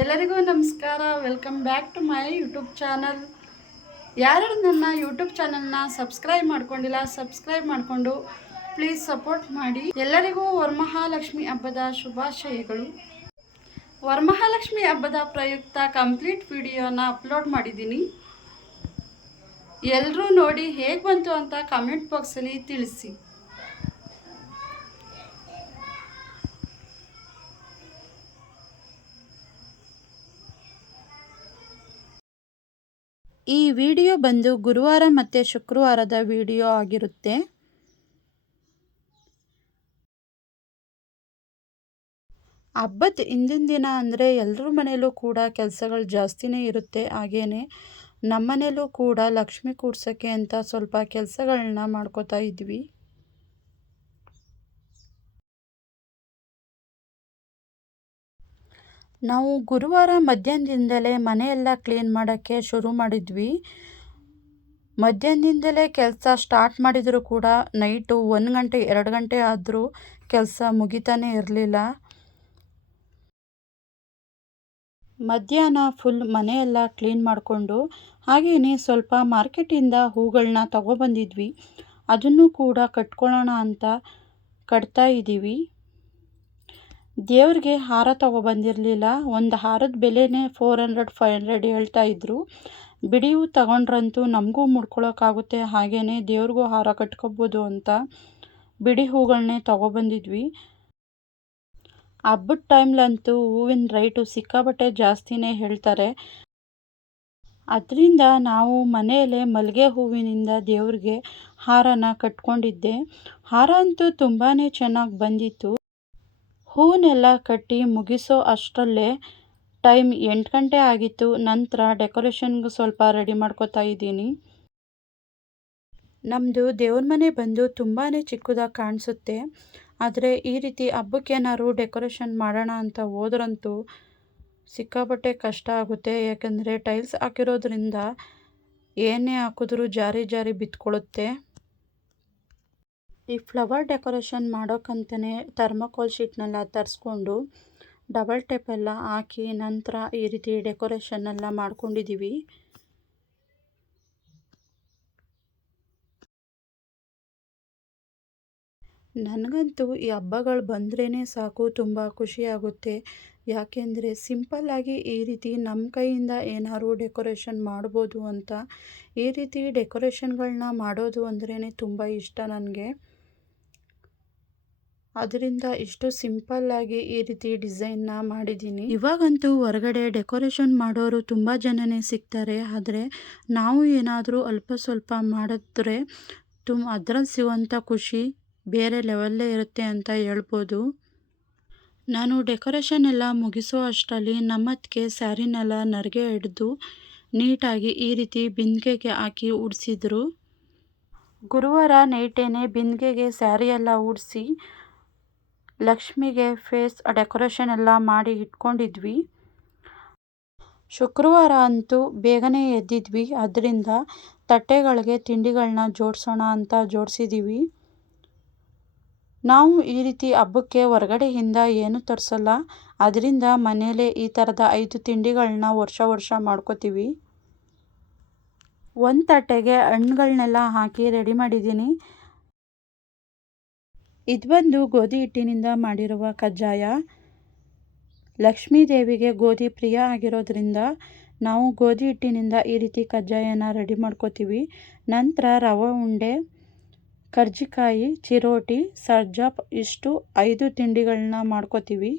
ಎಲ್ಲರಿಗೂ ನಮಸ್ಕಾರ. Welcome back to my YouTube channel. ಯಾರು ನನ್ನ ಯೂಟ್ಯೂಬ್ ಚಾನಲ್ನ ಸಬ್ಸ್ಕ್ರೈಬ್ ಮಾಡ್ಕೊಂಡಿಲ್ಲ, ಸಬ್ಸ್ಕ್ರೈಬ್ ಮಾಡಿಕೊಂಡು ಪ್ಲೀಸ್ ಸಪೋರ್ಟ್ ಮಾಡಿ. ಎಲ್ಲರಿಗೂ ವರಮಹಾಲಕ್ಷ್ಮಿ ಹಬ್ಬದ ಶುಭಾಶಯಗಳು. ವರಮಹಾಲಕ್ಷ್ಮಿ ಹಬ್ಬದ ಪ್ರಯುಕ್ತ ಕಂಪ್ಲೀಟ್ ವಿಡಿಯೋನ ಅಪ್ಲೋಡ್ ಮಾಡಿದ್ದೀನಿ. ಎಲ್ಲರೂ ನೋಡಿ ಹೇಗೆ ಬಂತು ಅಂತ ಕಮೆಂಟ್ ಬಾಕ್ಸಲ್ಲಿ ತಿಳಿಸಿ. ಈ ವಿಡಿಯೋ ಬಂದು ಗುರುವಾರ ಮತ್ತು ಶುಕ್ರವಾರದ ವಿಡಿಯೋ ಆಗಿರುತ್ತೆ. ಹಬ್ಬದ ಹಿಂದಿನ ದಿನ ಅಂದರೆ ಎಲ್ಲರ ಮನೆಯಲ್ಲೂ ಕೂಡ ಕೆಲಸಗಳು ಜಾಸ್ತಿನೇ ಇರುತ್ತೆ. ಹಾಗೇನೆ ನಮ್ಮ ಮನೆಯಲ್ಲೂ ಕೂಡ ಲಕ್ಷ್ಮಿ ಕೂಡ್ಸೋಕ್ಕೆ ಅಂತ ಸ್ವಲ್ಪ ಕೆಲಸಗಳನ್ನ ಮಾಡ್ಕೋತಾ ಇದ್ವಿ. ನಾವು ಗುರುವಾರ ಮಧ್ಯಾಹ್ನದಿಂದಲೇ ಮನೆಯೆಲ್ಲ ಕ್ಲೀನ್ ಮಾಡೋಕ್ಕೆ ಶುರು ಮಾಡಿದ್ವಿ. ಮಧ್ಯಾಹ್ನದಿಂದಲೇ ಕೆಲಸ ಸ್ಟಾರ್ಟ್ ಮಾಡಿದರೂ ಕೂಡ ನೈಟು 1 ಗಂಟೆ 2 ಗಂಟೆ ಆದರೂ ಕೆಲಸ ಮುಗಿತಾನೇ ಇರಲಿಲ್ಲ. ಮಧ್ಯಾಹ್ನ ಫುಲ್ ಮನೆಯೆಲ್ಲ ಕ್ಲೀನ್ ಮಾಡಿಕೊಂಡು ಹಾಗೆಯೇ ಸ್ವಲ್ಪ ಮಾರ್ಕೆಟಿಂದ ಹೂಗಳನ್ನ ತಗೊಬಂದಿದ್ವಿ. ಅದನ್ನು ಕೂಡ ಕಟ್ಕೊಳ್ಳೋಣ ಅಂತ ಕಟ್ತಾ ಇದ್ದೀವಿ. ದೇವ್ರಿಗೆ ಹಾರ ತಗೊಬಂದಿರಲಿಲ್ಲ. ಒಂದು ಹಾರದ ಬೆಲೆನೇ 400-500 ಹೇಳ್ತಾ ಇದ್ರು. ಬಿಡಿ ಹೂ ತಗೊಂಡ್ರಂತೂ ನಮಗೂ ಮುಡ್ಕೊಳ್ಳೋಕ್ಕಾಗುತ್ತೆ, ಹಾಗೆಯೇ ದೇವ್ರಿಗೂ ಹಾರ ಕಟ್ಕೋಬೋದು ಅಂತ ಬಿಡಿ ಹೂಗಳನ್ನೇ ತಗೊಬಂದಿದ್ವಿ. ಹಬ್ಬದ ಟೈಮ್ಲಂತೂ ಹೂವಿನ ರೇಟು ಸಿಕ್ಕಾಪಟ್ಟೆ ಜಾಸ್ತಿನೇ ಹೇಳ್ತಾರೆ. ಅದರಿಂದ ನಾವು ಮನೆಯಲ್ಲೇ ಮಲ್ಲಿಗೆ ಹೂವಿನಿಂದ ದೇವ್ರಿಗೆ ಹಾರನ ಕಟ್ಕೊಂಡಿದ್ದೆ. ಹಾರ ಅಂತೂ ತುಂಬಾ ಚೆನ್ನಾಗಿ ಬಂದಿತ್ತು. ಹೂವನ್ನೆಲ್ಲ ಕಟ್ಟಿ ಮುಗಿಸೋ ಅಷ್ಟರಲ್ಲೇ ಟೈಮ್ 8 ಗಂಟೆ ಆಗಿತ್ತು. ನಂತರ ಡೆಕೋರೇಷನ್ಗೆ ಸ್ವಲ್ಪ ರೆಡಿ ಮಾಡ್ಕೋತಾ ಇದ್ದೀನಿ. ನಮ್ಮದು ದೇವ್ರ ಮನೆ ಬಂದು ತುಂಬಾ ಚಿಕ್ಕದಾಗಿ ಕಾಣಿಸುತ್ತೆ. ಆದರೆ ಈ ರೀತಿ ಹಬ್ಬಕ್ಕೇನಾದ್ರು ಡೆಕೋರೇಷನ್ ಮಾಡೋಣ ಅಂತ ಹೋದ್ರಂತೂ ಸಿಕ್ಕಾಪಟ್ಟೆ ಕಷ್ಟ ಆಗುತ್ತೆ. ಯಾಕಂದರೆ ಟೈಲ್ಸ್ ಹಾಕಿರೋದ್ರಿಂದ ಏನೇ ಹಾಕಿದ್ರೂ ಜಾರಿ ಜಾರಿ ಬಿತ್ಕೊಳ್ಳುತ್ತೆ. ಈ ಫ್ಲವರ್ ಡೆಕೋರೇಷನ್ ಮಾಡೋಕ್ಕಂತಲೇ ಥರ್ಮೋಕೋಲ್ ಶೀಟ್ನೆಲ್ಲ ತರಿಸ್ಕೊಂಡು ಡಬಲ್ ಟೇಪ್ ಎಲ್ಲ ಹಾಕಿ ನಂತರ ಈ ರೀತಿ ಡೆಕೋರೇಷನ್ ಎಲ್ಲ ಮಾಡ್ಕೊಂಡಿದ್ದೀವಿ. ನನಗಂತೂ ಈ ಹಬ್ಬಗಳು ಬಂದ್ರೇ ಸಾಕು, ತುಂಬ ಖುಷಿಯಾಗುತ್ತೆ. ಯಾಕೆಂದರೆ ಸಿಂಪಲ್ಲಾಗಿ ಈ ರೀತಿ ನಮ್ಮ ಕೈಯಿಂದ ಏನಾದ್ರು ಡೆಕೋರೇಷನ್ ಮಾಡ್ಬೋದು ಅಂತ ಈ ರೀತಿ ಡೆಕೋರೇಷನ್ಗಳನ್ನ ಮಾಡೋದು ಅಂದ್ರೇ ತುಂಬ ಇಷ್ಟ ನನಗೆ. ಅದರಿಂದ ಇಷ್ಟು ಸಿಂಪಲ್ಲಾಗಿ ಈ ರೀತಿ ಡಿಸೈನ್ನ ಮಾಡಿದ್ದೀನಿ. ಇವಾಗಂತೂ ಹೊರಗಡೆ ಡೆಕೋರೇಷನ್ ಮಾಡೋರು ತುಂಬ ಜನನೇ ಸಿಗ್ತಾರೆ. ಆದರೆ ನಾವು ಏನಾದರೂ ಅಲ್ಪ ಸ್ವಲ್ಪ ಮಾಡಿದ್ರೆ ಅದರಲ್ಲಿ ಸಿಗುವಂಥ ಖುಷಿ ಬೇರೆ ಲೆವೆಲ್ಲೇ ಇರುತ್ತೆ ಅಂತ ಹೇಳ್ಬೋದು. ನಾನು ಡೆಕೋರೇಷನ್ ಎಲ್ಲ ಮುಗಿಸೋ ಅಷ್ಟರಲ್ಲಿ ನಮ್ಮತ್ತಿಗೆ ಸ್ಯಾರಿನೆಲ್ಲ ನರಿಗೆ ಹಿಡಿದು ನೀಟಾಗಿ ಈ ರೀತಿ ಬಿಂದಿಗೆಗೆ ಹಾಕಿ ಉಡಿಸಿದ್ರು. ಗುರುವಾರ ನೈಟೇನೆ ಬಿಂದಿಗೆಗೆ ಸ್ಯಾರಿ ಎಲ್ಲ ಉಡಿಸಿ ಲಕ್ಷ್ಮಿಗೆ ಫೇಸ್ ಡೆಕೋರೇಷನ್ ಎಲ್ಲ ಮಾಡಿ ಇಟ್ಕೊಂಡಿದ್ವಿ. ಶುಕ್ರವಾರ ಅಂತೂ ಬೇಗನೆ ಎದ್ದಿದ್ವಿ. ಅದರಿಂದ ತಟ್ಟೆಗಳಿಗೆ ತಿಂಡಿಗಳನ್ನ ಜೋಡಿಸೋಣ ಅಂತ ಜೋಡಿಸಿದ್ದೀವಿ. ನಾವು ಈ ರೀತಿ ಹಬ್ಬಕ್ಕೆ ಹೊರಗಡೆಯಿಂದ ಏನು ತರಿಸಲ್ಲ. ಅದರಿಂದ ಮನೆಯಲ್ಲೇ ಈ ಥರದ 5 ತಿಂಡಿಗಳನ್ನ ವರ್ಷ ಮಾಡ್ಕೋತೀವಿ. ಒಂದು ತಟ್ಟೆಗೆ ಹಣ್ಣುಗಳನ್ನೆಲ್ಲ ಹಾಕಿ ರೆಡಿ ಮಾಡಿದ್ದೀನಿ. ಇದು ಬಂದು ಗೋಧಿ ಹಿಟ್ಟಿನಿಂದ ಮಾಡಿರುವ ಕಜ್ಜಾಯ. ಲಕ್ಷ್ಮೀ ದೇವಿಗೆ ಗೋಧಿ ಪ್ರಿಯ ಆಗಿರೋದ್ರಿಂದ ನಾವು ಗೋಧಿ ಹಿಟ್ಟಿನಿಂದ ಈ ರೀತಿ ಕಜ್ಜಾಯನ ರೆಡಿ ಮಾಡ್ಕೋತೀವಿ. ನಂತರ ರವೆ ಉಂಡೆ, ಕರ್ಜಿಕಾಯಿ, ಚಿರೋಟಿ, ಸರ್ಜಾ ಇಷ್ಟು 5 ತಿಂಡಿಗಳನ್ನ ಮಾಡ್ಕೋತೀವಿ.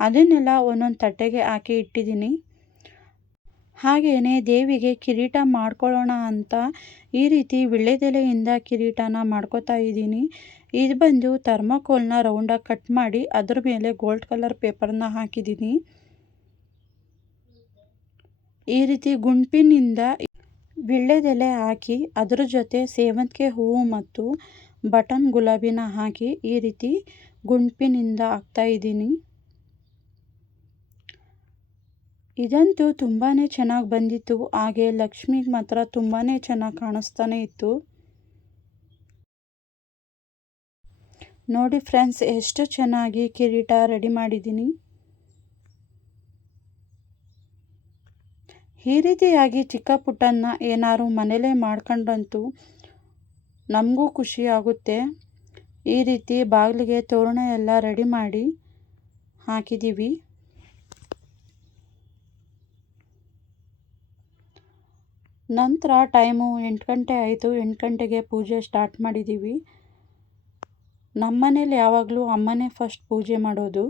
ಅದನ್ನೆಲ್ಲ ಒಂದೊಂದು ತಟ್ಟೆಗೆ ಹಾಕಿ ಇಟ್ಟಿದ್ದೀನಿ. ಹಾಗೆಯೇ ದೇವಿಗೆ ಕಿರೀಟ ಮಾಡ್ಕೊಳ್ಳೋಣ ಅಂತ ಈ ರೀತಿ ವೀಳ್ಯದೆಲೆಯಿಂದ ಕಿರೀಟನ ಮಾಡ್ಕೋತಾ ಇದ್ದೀನಿ. ಇದು ಬಂದು ಥರ್ಮೋಕೋಲ್ನ ರೌಂಡಾಗಿ ಕಟ್ ಮಾಡಿ ಅದ್ರ ಮೇಲೆ ಗೋಲ್ಡ್ ಕಲರ್ ಪೇಪರ್ನ ಹಾಕಿದ್ದೀನಿ. ಈ ರೀತಿ ಗುಂಪಿನಿಂದ ವೀಳ್ಯದೆಲೆ ಹಾಕಿ ಅದ್ರ ಜೊತೆ ಸೇವಂತಿಗೆ ಹೂವು ಮತ್ತು ಬಟನ್ ಗುಲಾಬಿನ ಹಾಕಿ ಈ ರೀತಿ ಗುಂಪಿನಿಂದ ಹಾಕ್ತಾ ಇದ್ದೀನಿ. ಇದಂತೂ ತುಂಬಾ ಚೆನ್ನಾಗಿ ಬಂದಿತ್ತು. ಹಾಗೆ ಲಕ್ಷ್ಮಿಗೆ ಮಾತ್ರ ತುಂಬಾ ಚೆನ್ನಾಗಿ ಕಾಣಿಸ್ತಾನೆ ಇತ್ತು. ನೋಡಿ ಫ್ರೆಂಡ್ಸ್, ಎಷ್ಟು ಚೆನ್ನಾಗಿ ಕಿರೀಟ ರೆಡಿ ಮಾಡಿದ್ದೀನಿ. ಈ ರೀತಿಯಾಗಿ ಚಿಕ್ಕ ಪುಟ್ಟನ್ನ ಏನಾದ್ರು ಮನೇಲೇ ಮಾಡ್ಕೊಂಡ್ರಂತೂ ನಮಗೂ ಖುಷಿ ಆಗುತ್ತೆ. ಈ ರೀತಿ ಬಾಗಿಲಿಗೆ ತೋರಣ ಎಲ್ಲ ರೆಡಿ ಮಾಡಿ ಹಾಕಿದ್ದೀವಿ. ನಂತರ ಟೈಮು 8 ಗಂಟೆ ಆಯಿತು. 8 ಗಂಟೆಗೆ ಪೂಜೆ ಸ್ಟಾರ್ಟ್ ಮಾಡಿದ್ದೀವಿ. ನಮ್ಮ ಮನೇಲಿ ಯಾವಾಗಲೂ ಅಮ್ಮನೇ ಫಸ್ಟ್ ಪೂಜೆ ಮಾಡೋದು.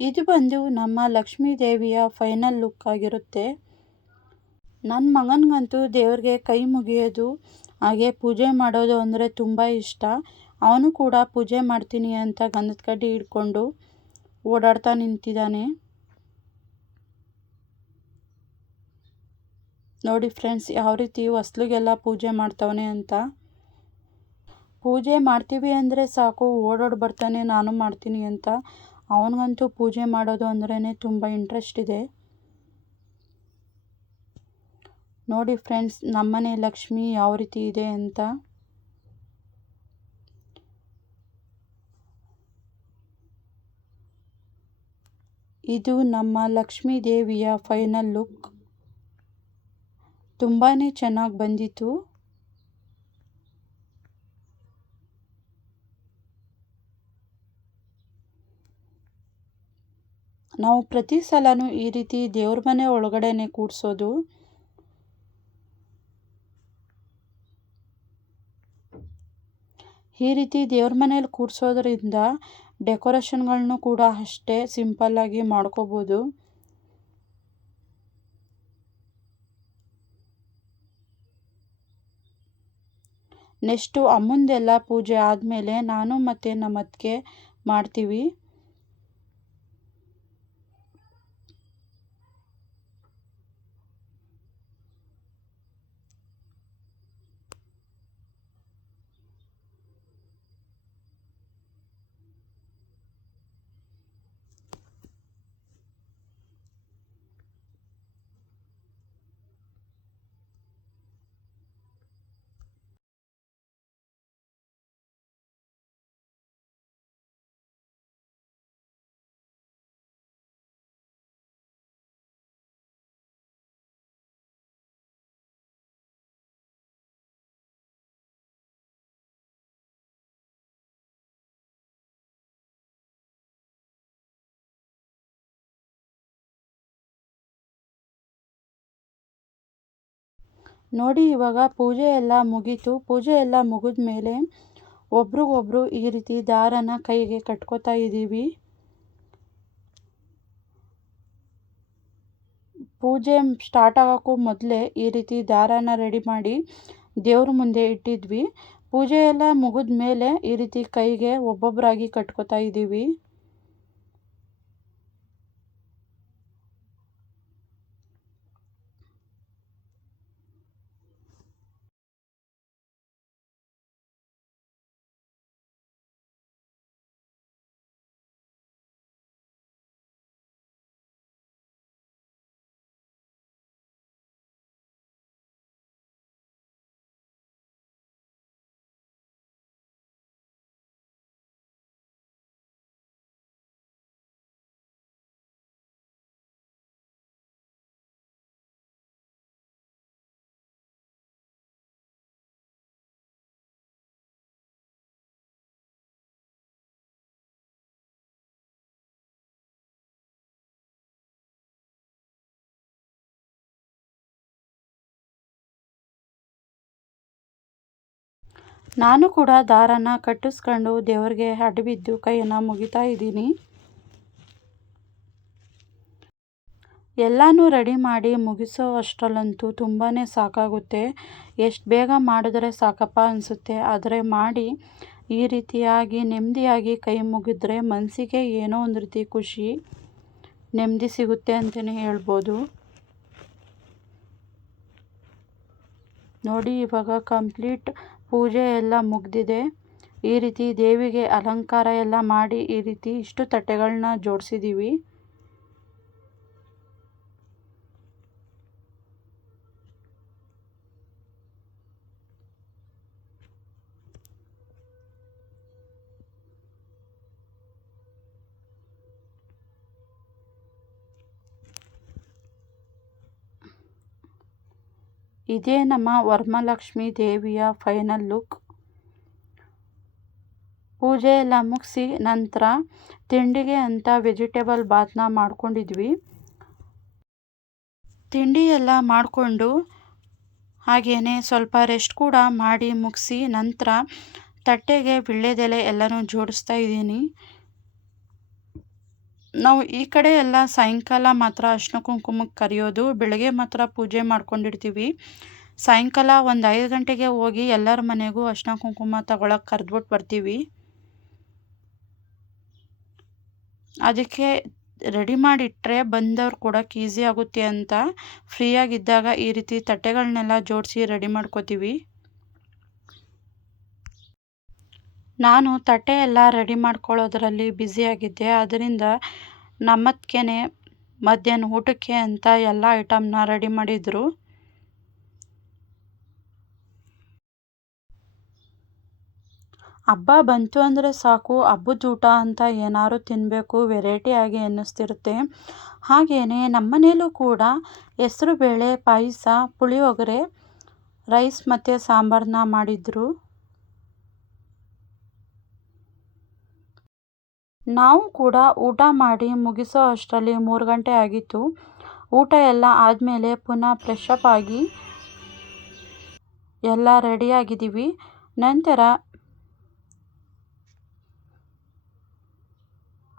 ಇದು ಬಂದು ನಮ್ಮ ಲಕ್ಷ್ಮೀ ದೇವಿಯ ಫೈನಲ್ ಲುಕ್ ಆಗಿರುತ್ತೆ. ನನ್ನ ಮಗನಿಗಂತೂ ದೇವ್ರಿಗೆ ಕೈ ಮುಗಿಯೋದು ಹಾಗೆ ಪೂಜೆ ಮಾಡೋದು ಅಂದರೆ ತುಂಬ ಇಷ್ಟ. ಅವನು ಕೂಡ ಪೂಜೆ ಮಾಡ್ತೀನಿ ಅಂತ ಗಂಧದ ಕಡ್ಡಿ ಹಿಡ್ಕೊಂಡು ಓಡಾಡ್ತಾ ನಿಂತಿದ್ದಾನೆ. ನೋಡಿ ಫ್ರೆಂಡ್ಸ್, ಯಾವ ರೀತಿ ಹೊಸ್ಲಿಗೆಲ್ಲ ಪೂಜೆ ಮಾಡ್ತವನೆ ಅಂತ. ಪೂಜೆ ಮಾಡ್ತೀವಿ ಅಂದರೆ ಸಾಕು ಓಡೋಡಿ ಬರ್ತಾನೆ ನಾನು ಮಾಡ್ತೀನಿ ಅಂತ. ಅವನಿಗಂತೂ ಪೂಜೆ ಮಾಡೋದು ಅಂದ್ರೇ ತುಂಬ ಇಂಟ್ರೆಸ್ಟ್ ಇದೆ. ನೋಡಿ ಫ್ರೆಂಡ್ಸ್, ನಮ್ಮನೆ ಲಕ್ಷ್ಮಿ ಯಾವ ರೀತಿ ಇದೆ ಅಂತ. ಇದು ನಮ್ಮ ಲಕ್ಷ್ಮೀ ದೇವಿಯ ಫೈನಲ್ ಲುಕ್. ತುಂಬಾ ಚೆನ್ನಾಗಿ ಬಂದಿತ್ತು. ನಾವು ಪ್ರತಿ ಸಲನೂ ಈ ರೀತಿ ದೇವ್ರ ಮನೆ ಒಳಗಡೆನೆ ಕೂಡಿಸೋದು. ಈ ರೀತಿ ದೇವ್ರ ಮನೇಲಿ ಕೂಡಿಸೋದ್ರಿಂದ ಡೆಕೋರೇಷನ್ಗಳನ್ನು ಕೂಡ ಅಷ್ಟೇ ಸಿಂಪಲ್ಲಾಗಿ ಮಾಡ್ಕೋಬೋದು. ನೆಕ್ಸ್ಟು ಅಮ್ಮಂದೆಲ್ಲ ಪೂಜೆ ಆದಮೇಲೆ ನಾನು ಮತ್ತು ನಮ್ಮ ಅತ್ತಿಗೆ ಮಾಡ್ತೀವಿ. ನೋಡಿ, ಇವಾಗ ಪೂಜೆ ಎಲ್ಲ ಮುಗೀತು. ಪೂಜೆ ಎಲ್ಲ ಮುಗಿದ ಮೇಲೆ ಒಬ್ರಿಗೊಬ್ರು ಈ ರೀತಿ ದಾರನ ಕೈಗೆ ಕಟ್ಕೋತಾ ಇದ್ದೀವಿ. ಪೂಜೆ ಸ್ಟಾರ್ಟ್ ಆಗೋಕ್ಕೂ ಮೊದಲೇ ಈ ರೀತಿ ದಾರನ ರೆಡಿ ಮಾಡಿ ದೇವ್ರ ಮುಂದೆ ಇಟ್ಟಿದ್ವಿ. ಪೂಜೆ ಎಲ್ಲ ಮುಗಿದ ಮೇಲೆ ಈ ರೀತಿ ಕೈಗೆ ಒಬ್ಬೊಬ್ಬರಾಗಿ ಕಟ್ಕೋತಾ ಇದ್ದೀವಿ. ನಾನು ಕೂಡ ದಾರನ ಕಟ್ಟಿಸ್ಕೊಂಡು ದೇವ್ರಿಗೆ ಅಡ್ಡಬಿದ್ದು ಕೈಯನ್ನು ಮುಗಿತಾ ಇದ್ದೀನಿ. ಎಲ್ಲನೂ ರೆಡಿ ಮಾಡಿ ಮುಗಿಸೋ ಅಷ್ಟರಲ್ಲಂತೂ ತುಂಬಾ ಸಾಕಾಗುತ್ತೆ. ಎಷ್ಟು ಬೇಗ ಮಾಡಿದ್ರೆ ಸಾಕಪ್ಪ ಅನಿಸುತ್ತೆ. ಆದರೆ ಮಾಡಿ ಈ ರೀತಿಯಾಗಿ ನೆಮ್ಮದಿಯಾಗಿ ಕೈ ಮುಗಿದ್ರೆ ಮನಸ್ಸಿಗೆ ಏನೋ ಒಂದು ರೀತಿ ಖುಷಿ, ನೆಮ್ಮದಿ ಸಿಗುತ್ತೆ ಅಂತಲೇ ಹೇಳ್ಬೋದು. ನೋಡಿ, ಇವಾಗ ಕಂಪ್ಲೀಟ್ ಪೂಜೆ ಎಲ್ಲ ಮುಗಿದಿದೆ. ಈ ರೀತಿ ದೇವಿಗೆ ಅಲಂಕಾರ ಎಲ್ಲ ಮಾಡಿ ಈ ರೀತಿ ಇಷ್ಟು ತಟ್ಟೆಗಳನ್ನ ಜೋಡಿಸಿದ್ದೀವಿ. ಇದೇ ನಮ್ಮ ವರಮಹಾಲಕ್ಷ್ಮಿ ದೇವಿಯ ಫೈನಲ್ ಲುಕ್. ಪೂಜೆ ಎಲ್ಲ ಮುಗಿಸಿ ನಂತರ ತಿಂಡಿಗೆ ಅಂತ ವೆಜಿಟೇಬಲ್ ಬಾತ್ನ ಮಾಡ್ಕೊಂಡಿದ್ವಿ. ತಿಂಡಿ ಎಲ್ಲ ಮಾಡಿಕೊಂಡು ಹಾಗೆಯೇ ಸ್ವಲ್ಪ ರೆಸ್ಟ್ ಕೂಡ ಮಾಡಿ ಮುಗಿಸಿ ನಂತರ ತಟ್ಟೆಗೆ ವೀಳ್ಯದೆಲೆ ಎಲ್ಲನೂ ಜೋಡಿಸ್ತಾ ಇದ್ದೀನಿ. ನಾವು ಈ ಕಡೆ ಎಲ್ಲ ಸಾಯಂಕಾಲ ಮಾತ್ರ ಅರಿಶಿನ ಕುಂಕುಮಕ್ಕೆ ಕರೆಯೋದು, ಬೆಳಗ್ಗೆ ಮಾತ್ರ ಪೂಜೆ ಮಾಡ್ಕೊಂಡಿರ್ತೀವಿ. ಸಾಯಂಕಾಲ ಒಂದು 5 ಗಂಟೆಗೆ ಹೋಗಿ ಎಲ್ಲರ ಮನೆಗೂ ಅರಿಶಿನ ಕುಂಕುಮ ತಗೊಳಕ್ಕೆ ಕರೆದ್ಬಿಟ್ಟು ಬರ್ತೀವಿ. ಅದಕ್ಕೆ ರೆಡಿ ಮಾಡಿಟ್ರೆ ಬಂದವ್ರು ಕೊಡೋಕ್ಕೆ ಈಸಿ ಆಗುತ್ತೆ ಅಂತ ಫ್ರೀಯಾಗಿದ್ದಾಗ ಈ ರೀತಿ ತಟ್ಟೆಗಳನ್ನೆಲ್ಲ ಜೋಡಿಸಿ ರೆಡಿ ಮಾಡ್ಕೋತೀವಿ. ನಾನು ತಟ್ಟೆ ಎಲ್ಲ ರೆಡಿ ಮಾಡ್ಕೊಳ್ಳೋದ್ರಲ್ಲಿ ಬ್ಯುಸಿಯಾಗಿದ್ದೆ. ಅದರಿಂದ ನಮ್ಮತ್ಗೆನೆ ಮಧ್ಯಾಹ್ನ ಊಟಕ್ಕೆ ಅಂತ ಎಲ್ಲ ಐಟಮ್ನ ರೆಡಿ ಮಾಡಿದರು. ಹಬ್ಬ ಬಂತು ಅಂದರೆ ಸಾಕು, ಹಬ್ಬದ ಊಟ ಅಂತ ಏನಾದ್ರು ತಿನ್ನಬೇಕು ವೆರೈಟಿಯಾಗಿ ಅನ್ನಿಸ್ತಿರುತ್ತೆ. ಹಾಗೆಯೇ ನಮ್ಮನೇಲೂ ಕೂಡ ಹೆಸರುಬೇಳೆ ಪಾಯಸ, ಪುಳಿಯೋಗರೆ, ರೈಸ್ ಮತ್ತು ಸಾಂಬಾರನ್ನ ಮಾಡಿದರು. ನಾವು ಕೂಡ ಊಟ ಮಾಡಿ ಮುಗಿಸೋ ಅಷ್ಟರಲ್ಲಿ 3 ಗಂಟೆ ಆಗಿತ್ತು. ಊಟ ಎಲ್ಲ ಆದಮೇಲೆ ಪುನಃ ಫ್ರೆಶ್ ಅಪ್ ಆಗಿ ಎಲ್ಲ ರೆಡಿಯಾಗಿದ್ದೀವಿ. ನಂತರ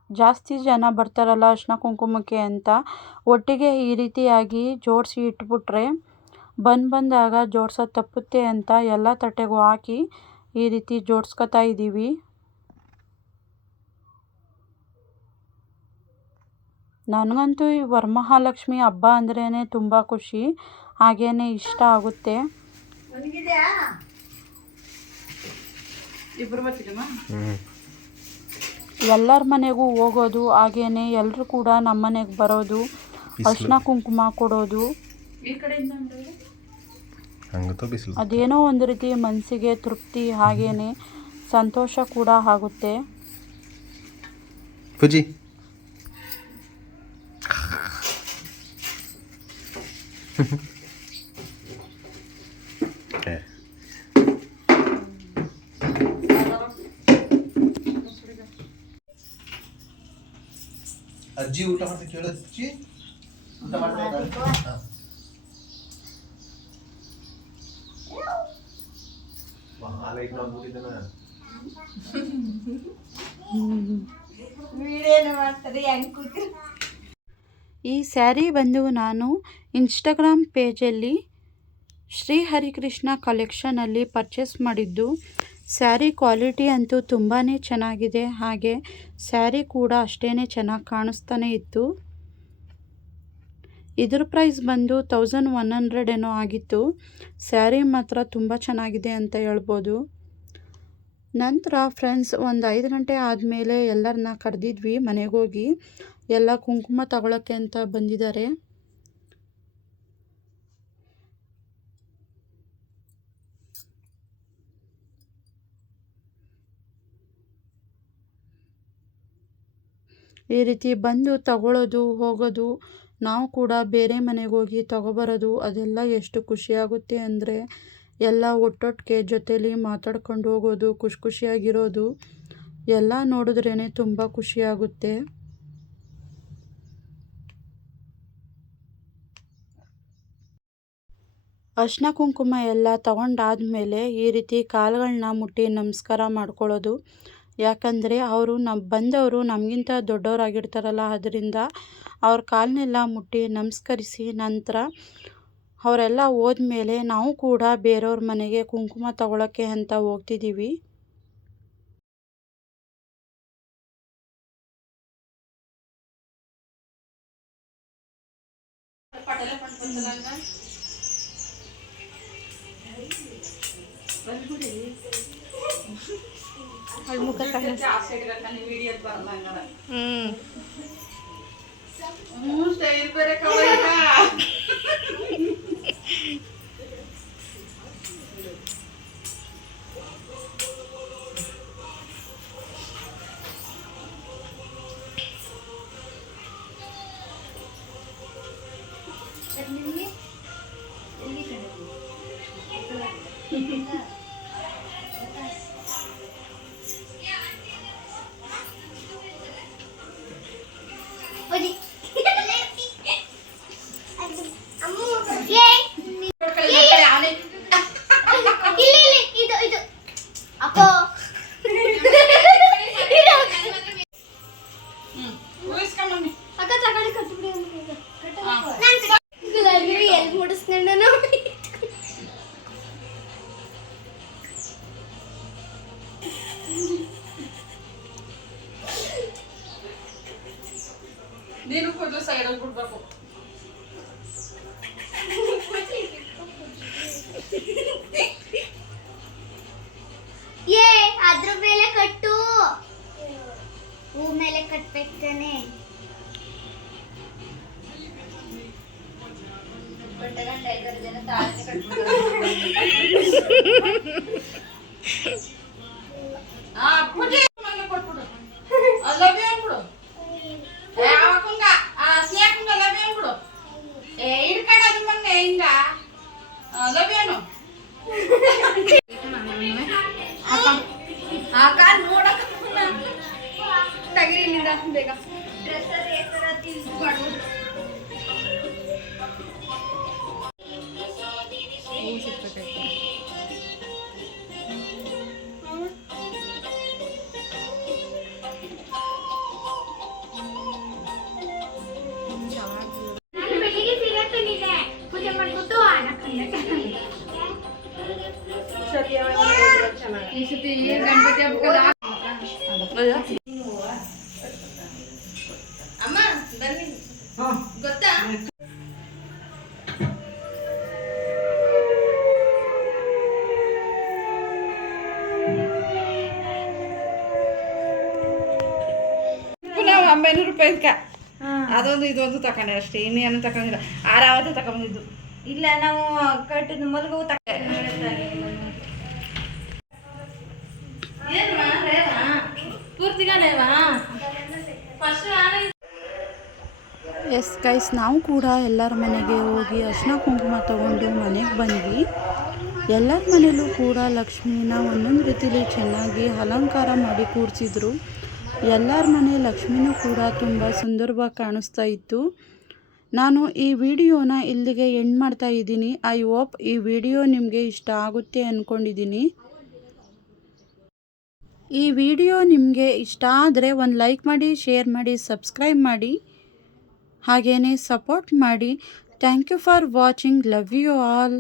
ಜಾಸ್ತಿ ಜನ ಬರ್ತಾರಲ್ಲ ಅರಿಶಿನ ಕುಂಕುಮಕ್ಕೆ ಅಂತ ಒಟ್ಟಿಗೆ ಈ ರೀತಿಯಾಗಿ ಜೋಡಿಸಿ ಇಟ್ಬಿಟ್ರೆ ಬಂದಾಗ ಜೋಡ್ಸೋದು ತಪ್ಪುತ್ತೆ ಅಂತ ಎಲ್ಲ ತಟ್ಟೆಗೂ ಹಾಕಿ ಈ ರೀತಿ ಜೋಡಿಸ್ಕೊತಾ ಇದ್ದೀವಿ. ನನಗಂತೂ ಈ ವರಮಹಾಲಕ್ಷ್ಮಿ ಹಬ್ಬ ಅಂದ್ರೇ ತುಂಬ ಖುಷಿ, ಹಾಗೇ ಇಷ್ಟ ಆಗುತ್ತೆ. ಎಲ್ಲರ ಮನೆಗೂ ಹೋಗೋದು, ಹಾಗೇನೆ ಎಲ್ಲರೂ ಕೂಡ ನಮ್ಮ ಮನೆಗೆ ಬರೋದು, ಅರಿಶಿನ ಕುಂಕುಮ ಕೊಡೋದು, ಅದೇನೋ ಒಂದು ರೀತಿ ಮನಸ್ಸಿಗೆ ತೃಪ್ತಿ ಹಾಗೇನೆ ಸಂತೋಷ ಕೂಡ ಆಗುತ್ತೆ. ಅಜ್ಜಿ ಊಟ ಮಾಡ್ತಾ ಕೇಳಜ್ಜಿ ಊಟ ಮಾಡ್ತಾ ಇದ್ದಾರೆ. ಈ ಸ್ಯಾರಿ ಬಂದು ನಾನು ಇನ್ಸ್ಟಾಗ್ರಾಮ್ ಪೇಜಲ್ಲಿ ಶ್ರೀ ಹರಿಕೃಷ್ಣ ಕಲೆಕ್ಷನಲ್ಲಿ ಪರ್ಚೇಸ್ ಮಾಡಿದ್ದು. ಸ್ಯಾರಿ ಕ್ವಾಲಿಟಿ ಅಂತೂ ತುಂಬಾ ಚೆನ್ನಾಗಿದೆ, ಹಾಗೆ ಸ್ಯಾರಿ ಕೂಡ ಅಷ್ಟೇ ಚೆನ್ನಾಗಿ ಕಾಣಿಸ್ತಾನೆ ಇತ್ತು. ಇದ್ರ ಪ್ರೈಸ್ ಬಂದು 1100 ಏನೋ ಆಗಿತ್ತು. ಸ್ಯಾರಿ ಮಾತ್ರ ತುಂಬ ಚೆನ್ನಾಗಿದೆ ಅಂತ ಹೇಳ್ಬೋದು. ನಂತರ ಫ್ರೆಂಡ್ಸ್ ಒಂದು 5 ಗಂಟೆ ಆದಮೇಲೆ ಎಲ್ಲರನ್ನ ಕರೆದಿದ್ವಿ ಮನೆಗೆ ಹೋಗಿ. ಎಲ್ಲ ಕುಂಕುಮ ತಗೊಳ್ಳೋಕ್ಕೆ ಅಂತ ಬಂದಿದ್ದಾರೆ. ಈ ರೀತಿ ಬಂದು ತಗೊಳ್ಳೋದು ಹೋಗೋದು, ನಾವು ಕೂಡ ಬೇರೆ ಮನೆಗೆ ಹೋಗಿ ತಗೊಬರೋದು, ಅದೆಲ್ಲ ಎಷ್ಟು ಖುಷಿಯಾಗುತ್ತೆ ಅಂದರೆ ಎಲ್ಲ ಒಟ್ಟೊಟ್ಟಿಗೆ ಜೊತೇಲಿ ಮಾತಾಡ್ಕೊಂಡು ಹೋಗೋದು, ಖುಷಿಯಾಗಿರೋದು ಎಲ್ಲ ನೋಡಿದ್ರೇ ತುಂಬ ಖುಷಿಯಾಗುತ್ತೆ. ಅರಿಶಿನ ಕುಂಕುಮ ಎಲ್ಲ ತಗೊಂಡಾದ್ಮೇಲೆ ಈ ರೀತಿ ಕಾಲುಗಳನ್ನ ಮುಟ್ಟಿ ನಮಸ್ಕಾರ ಮಾಡ್ಕೊಳ್ಳೋದು. ಯಾಕಂದರೆ ಅವರು ಬಂದವರು ನಮಗಿಂತ ದೊಡ್ಡವರಾಗಿರ್ತಾರಲ್ಲ, ಅದರಿಂದ ಅವ್ರ ಕಾಲನ್ನೆಲ್ಲ ಮುಟ್ಟಿ ನಮಸ್ಕರಿಸಿ ನಂತರ ಅವರೆಲ್ಲ ಹೋದ್ಮೇಲೆ ನಾವು ಕೂಡ ಬೇರೆಯವ್ರ ಮನೆಗೆ ಕುಂಕುಮ ತಗೊಳ್ಳೋಕ್ಕೆ ಅಂತ ಹೋಗ್ತಿದ್ದೀವಿ. ತೆಗ್ದ್ಬಿಡ್ಬೇಕು. ಏ ಅದ್ರ ಮೇಲೆ ಕಟ್ಟು, ಹೂ ಮೇಲೆ ಕಟ್ಬೇಕು ತಾನೆ. ಪೂಜೆ ಕೊಟ್ಬಿಡು. ಲವ್ ಯು ಅಂದ್ಬಿಡು. ಅವಕ್ಕಂಗ ಸ್ನೇಹಕ್ಕಂಗ ಲವ್ ಯು ಅಂದ್ಬಿಡು. ಹಿಡ್ಕೊಂಡು ಅದು ಮಂಗೆ ಹಿಂಗ ಲವ್ ಯು ಆ ಕಾಲ್ ನೋಡಕ್ ತಗಿರಿನಿಂದ ಬೇಗ ಬೆಳಿಗ್ಗೆ ಸೀರೆ ತಂದಿದ್ದೆ, ಪೂಜೆ ಮಾಡ್ಬಿಟ್ಟು ಈ ಸತಿ ಗಣಪತಿ ಅಮ್ಮ ಬನ್ನಿ ಗೊತ್ತಾ. ನಾವು 900 ರೂಪಾಯಿದ್ಕ ಅದೊಂದು ಇದೊಂದು ತಕೊಂಡೆ ಅಷ್ಟೇ, ಇನ್ನೇನು ತಕೊಂಡಿಲ್ಲ. ಆರಾವತ್ತೆ ತಗೊಂಡಿದ್ದು. ಇಲ್ಲ ನಾವು ಕಟ್ಟಿದ ಮಲ್ಗು ಪೂರ್ತಿಗಾನೇವಾ ಎಸ್ ಗೈಸ್, ನಾವು ಕೂಡ ಎಲ್ಲರ ಮನೆಗೆ ಹೋಗಿ ಅರಿಶಿನ ಕುಂಕುಮ ತಗೊಂಡು ಮನೆಗೆ ಬಂದ್ವಿ. ಎಲ್ಲರ ಮನೇಲೂ ಕೂಡ ಲಕ್ಷ್ಮೀನ ಒಂದೊಂದು ರೀತಿಲಿ ಚೆನ್ನಾಗಿ ಅಲಂಕಾರ ಮಾಡಿ ಕೂರಿಸಿದ್ರು. ಎಲ್ಲರ ಮನೆ ಲಕ್ಷ್ಮಿನೂ ಕೂಡ ತುಂಬ ಸುಂದರವಾಗಿ ಕಾಣಿಸ್ತಾ ಇತ್ತು. ನಾನು ಈ ವಿಡಿಯೋನ ಇಲ್ಲಿಗೆ ಎಂಡ್ ಮಾಡ್ತಾ ಇದ್ದೀನಿ. ಐ ಹೋಪ್ ಈ ವಿಡಿಯೋ ನಿಮಗೆ ಇಷ್ಟ ಆಗುತ್ತೆ ಅಂದ್ಕೊಂಡಿದ್ದೀನಿ. ಈ ವಿಡಿಯೋ ನಿಮಗೆ ಇಷ್ಟ ಆದರೆ ಒಂದು ಲೈಕ್ ಮಾಡಿ, ಶೇರ್ ಮಾಡಿ, ಸಬ್ಸ್ಕ್ರೈಬ್ ಮಾಡಿ, ಹಾಗೆಯೇ ಸಪೋರ್ಟ್ ಮಾಡಿ. Thank you for watching. Love you all.